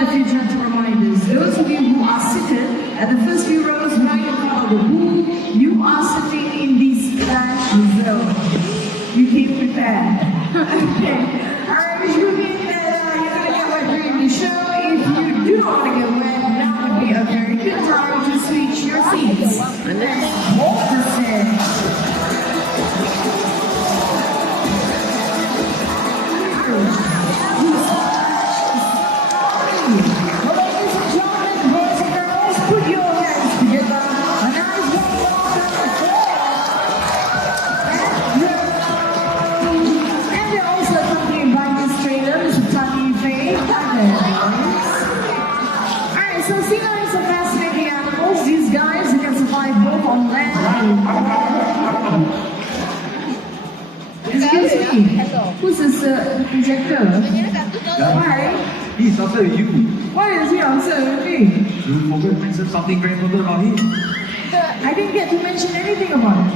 a few gentle reminders. Those of you who are seated at the first few rows right in front of the pool, you are sitting in the splash zone. You came prepared. Okay. Alright, which will mean that you're going to get wet during the show. If you do not want to get wet, now would be a very good time to switch your seats. Let's hold the set. Excuse me, who's this projector? Why? He's after you. Why is he after me? You forgot to mention something very important about him. I didn't get to mention anything about it.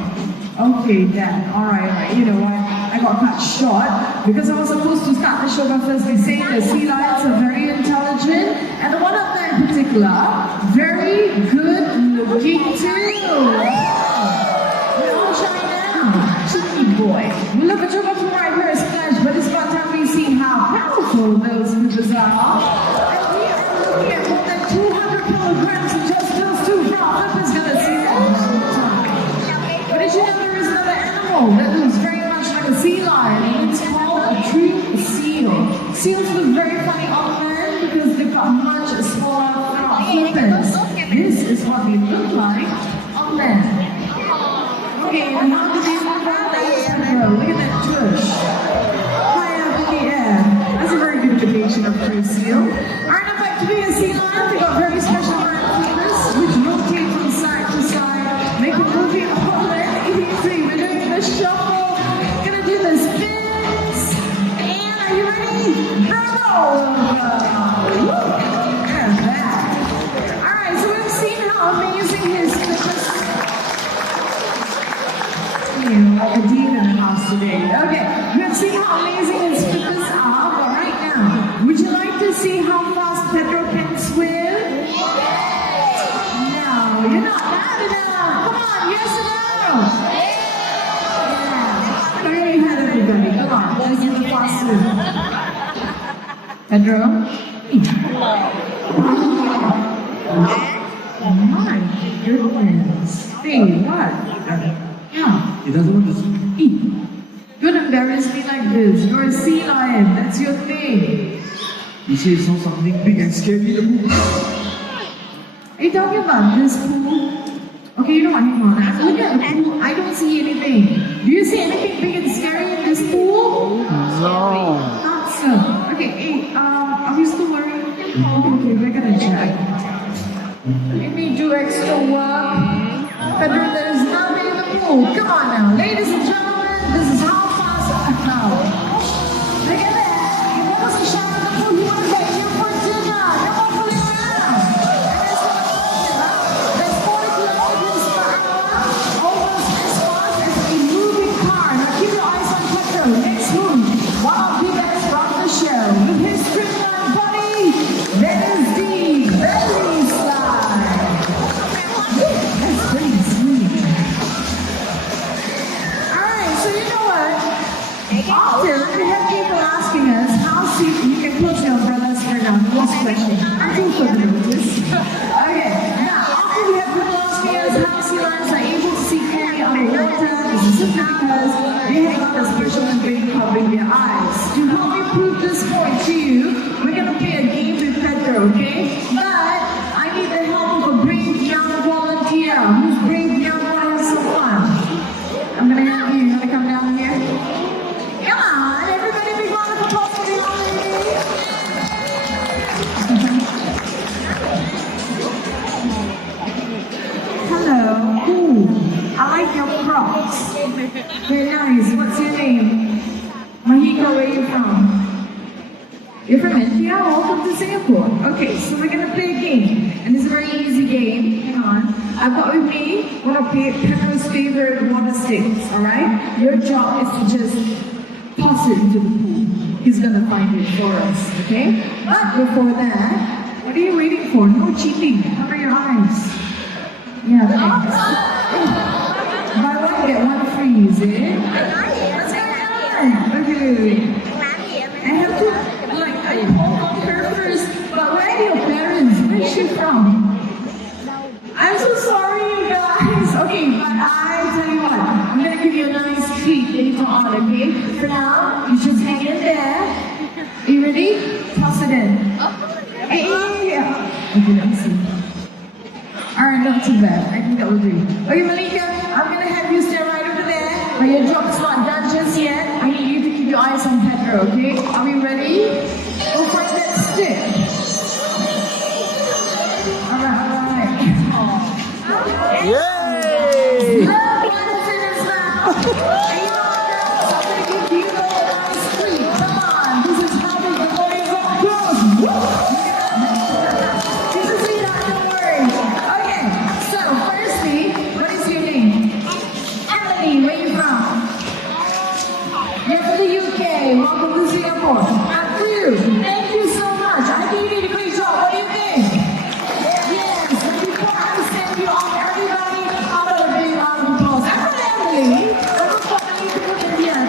Okay, then. Alright. You know what? I got cut short because I was supposed to start the show by firstly saying the sea lions are very intelligent, and the one up there in particular, very good looking too. Cheeky boy. We look at your bottom right here is Splash, but it's about time we see how powerful those movers are. And we are looking at more than 200 kilograms of just those two frogs. Who's gonna see that? But did you know there is another animal that looks very much like a sea lion? It's called a true seal. Seals look very funny on land because they've got much smaller flippers. This is what they look like on land. Okay, and how do they look like? Look at that tush. High up in the air. That's a very good imitation of true seal. Alright, now back to being a sea lion. We've got very special iron flippers which rotate from side to side, make a movie on land. Easy. We're doing the shuffle. Gonna do the spins. And are you ready? Bravo! And that. Alright, so we've seen how amazing his flippers. Like a demon in the house today. Okay, we have seen how amazing his flippers are, but right now, would you like to see how fast Pedro can swim? No, you're not loud enough. Come on, yes or no? Yeah. I already had everybody. Come on, let's do the fast swim. Pedro? Oh my goodness. Hey, what? Yeah. He doesn't want to speak. Don't embarrass me like this. You're a sea lion. That's your thing. He said he saw something big and scary in the pool. Are you talking about this pool? Okay, you know what? Hang on. I'm looking at the pool. I don't see anything. Do you see anything big and scary in this pool? No. Not so. Okay, hey, are we still worried? Okay, we're gonna check. Let me do extra work. Pedro, there's nothing in the pool. Come on now. Ladies and gentlemen, this is how fast I know. Look at that. You want to shout in the pool, you want to get here for dinner. You're not fooling around. That's 40 kilometers per hour, almost as fast as a moving car. Now keep your eyes on Pedro. Next move. One of the best from the show. With his streamlined body, that is the belly slide. That's pretty sweet. Alright, so you know what? Often we have people asking us how you can close your umbrellas for now. Last question. Until further notice. Okay, now often we have people asking us how sea lions are able to see clearly underwater. This is simply because they have got a special membrane covering their eyes. To help me prove this point to you, we're gonna play a game with Pedro, okay? But I need the help of a brave young volunteer. Who's brave young want to have some fun? I'm gonna help you. You wanna come down here? Come on, everybody, big round of applause for the young lady. Hello. Ooh, I like your Crocs. Very nice. What's your name? Mahiko, where are you from? You're from India? Welcome to Singapore. Okay, so we're gonna play a game. And it's a very easy game. Hang on. I've got with me one of Pedro's favorite water sticks, alright? Your job is to just toss it into the pool. He's he's gonna find it for us, okay? But before that, what are you waiting for? No cheating. Cover your eyes. Yeah, thanks. Buy one, get one free, is it? What's going on? Okay, wait. I have to, I called her first, but where are your parents? Where is she from? I'm so sorry, you guys. Okay, but I tell you what, I'm gonna give you a nice treat later on, okay? For now, you just hang in there. Are you ready? Toss it in. Hey, okay, let me see. Alright, not too bad. I think that will do. Okay, Malika, I'm gonna have you stand right over there. But your job's not done just yet. I need you to keep your eyes on Pedro, okay? Are we ready? Go find that stick. Alright. Yay! Love one is in his mouth. And you know what, girls? I'm gonna give you a nice treat. Come on. This is how the boys go. This is it, don't worry. Okay, so firstly, what is your name? Emily, where are you from? You're from the UK. Welcome to Singapore. Matthew, thank you so much. I think you did a great job. What do you think? Yes, but before I send you off, everybody, how about a big round of applause? I'm from Emily.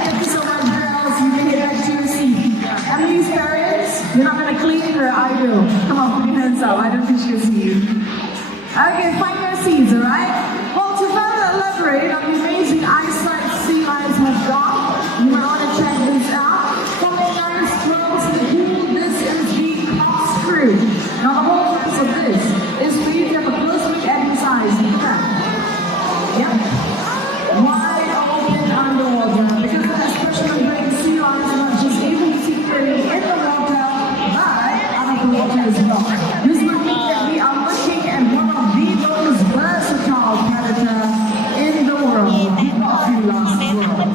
Thank you so much, girls. You made it back to your seat. Emily's parents, you're not going to clean her, I will. Come on, put your hands up. I don't think she'll see you. Okay, find your seats, alright? Well, to further elaborate on the amazing eyesight sea lions have got, you might want to check this out. From a nice throws in the pool, this is the corkscrew. Now, the whole purpose of this is for you to have a close look at his eyes. Look at that. Yep. Wide open underwater. Because of this pressure brain, sea lions are not just able to see clearly in the water, but out of the water as well. This would mean that we are looking at one of the most versatile predator in the world. Not the last world.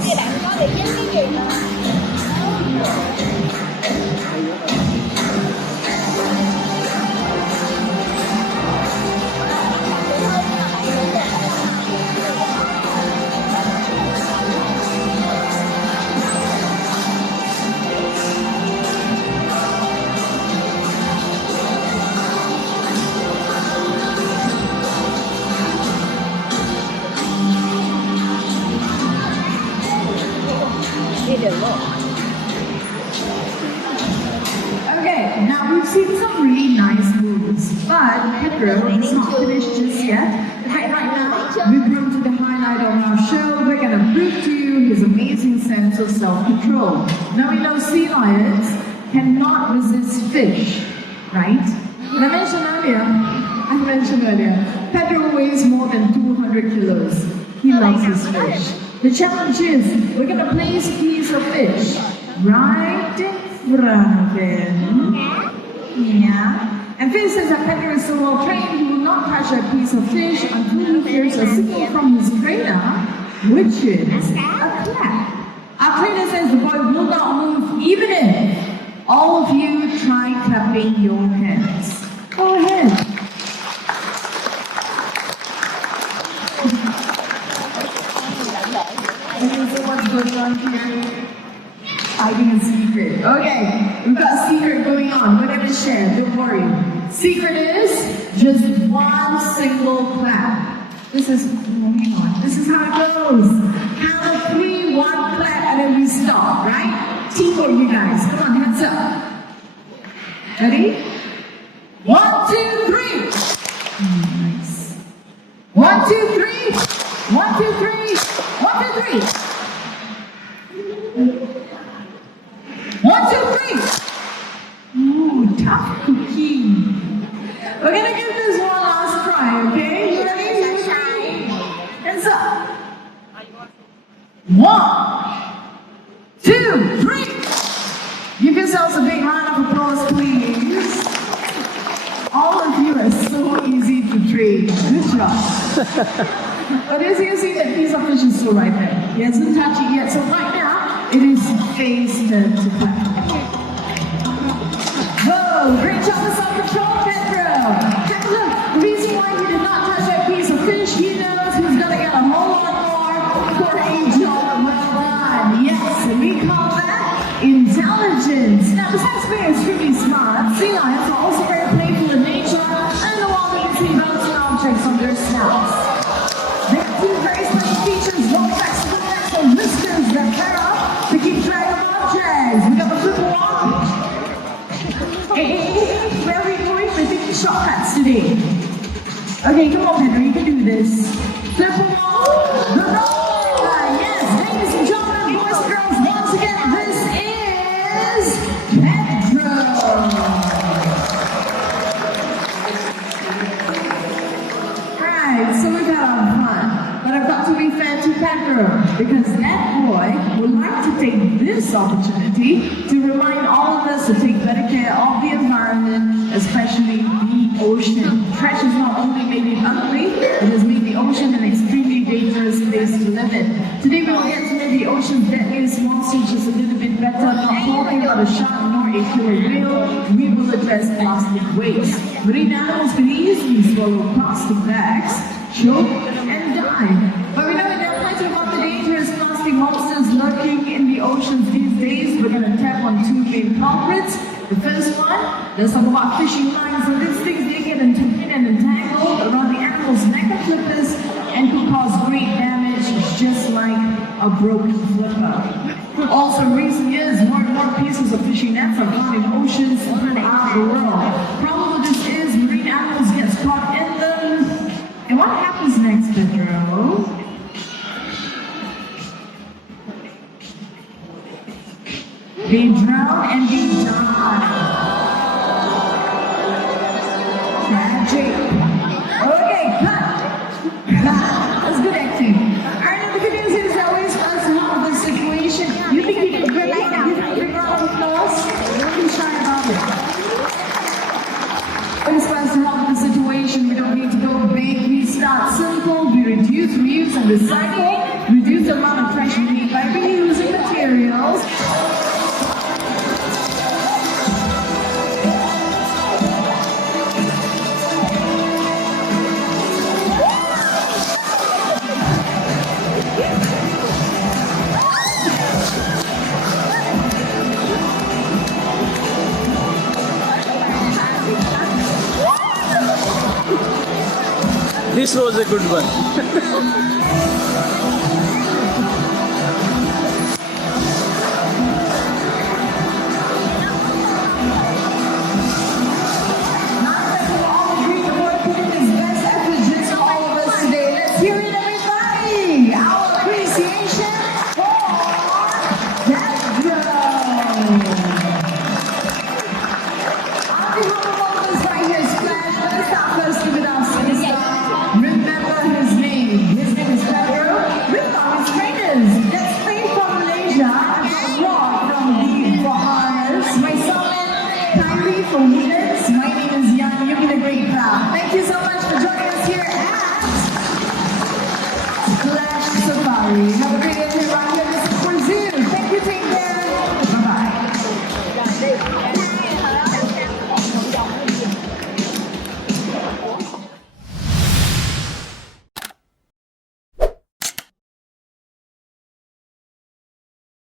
Okay, now we've seen some really nice moves, but Pedro is not finished just yet. Right now, we've come to the highlight of our show. We're gonna prove to you his amazing sense of self-control. Now we know sea lions cannot resist fish, right? And I mentioned earlier, Pedro weighs more than 200 kilos. He loves his fish. The challenge is, we're gonna place a piece of fish right in front of him. Yeah. And Finn says that Pedro is so well trained, he will not touch a piece of fish until he hears a signal from his trainer, which is a clap. Our trainer says the boy will not move even if all of you try clapping your hands. Go ahead. Okay, so what's going on here? Hiding a secret. Okay, we've got a secret going on. We're going to share, don't worry. Secret is just one single clap. This is, hang on. This is how it goes. Count of 3, 1 clap, and then we stop, right? Teamwork, you guys. Come on, hands up. Ready? 1, 2, 3. Nice. 1, 2, 3. 1, 2, 3. 1, 2, 3. 1, 2, 3. Ooh, tough cookie. We're gonna give this one last try, okay? You ready? Hands up. 1, 2, 3. Give yourselves a big round of applause, please. All of you are so easy to train. Good job. But as you see, that piece of fish is still right there. He hasn't touched it yet. So right now, it is Faye's turn to clap. Whoa, great job of self-control, Pedro. Take a look. The reason why he did not touch that piece of fish, he knows he's going to get a whole lot more for a job well done. Yes, and we call that intelligence. Now, besides being extremely smart, sea lions are also very playful in nature and in the wild you can see bouncing objects on their snouts. They have two very special features, long backs to the necks and whiskers that pair up to keep track of objects. We got the flip walk. Hey, where are we going? We're taking shortcuts today. Okay, come on, Henry, you can do this. Flip walk, the roll. Yes, ladies and gentlemen, boys and girls, once again, this is Pedro. Right, so we got our fun, but I've got to be fair to Pedro because that boy would like to take this opportunity to remind all of us to take better care of the environment, especially the ocean. Trash has not only made it ugly, it has made the ocean an extremely dangerous place to live in. Today we will get to know the ocean's deadliest monsters just a little bit better, not talking about a shark nor a killer whale. We will address plastic waste. Marine animals can easily swallow plastic bags, choke, and die. But we know there are plenty about the dangerous plastic monsters lurking in the oceans these days. We're going to tap on two main culprits. The first one, let's talk about fishing lines. So these things, they get entangled and entangled around the animal's neck and flippers and could cause great damage, just like a broken flipper. Also, in recent years, more and more pieces of fishing nets are found in oceans throughout the world. Problem with this is marine animals get caught in them. And what happens next, Pedro? They drown and they die. Tragic. Okay, cut. That's good acting. Alright, the good news is that we're supposed to handle this situation. You think you did great like that? You think you're not on applause? Don't be shy about it. We're supposed to handle the situation. We don't need to go big. We start simple. We reduce, reuse, and recycle. Reduce the amount of trash we need by reusing materials. This was a good one.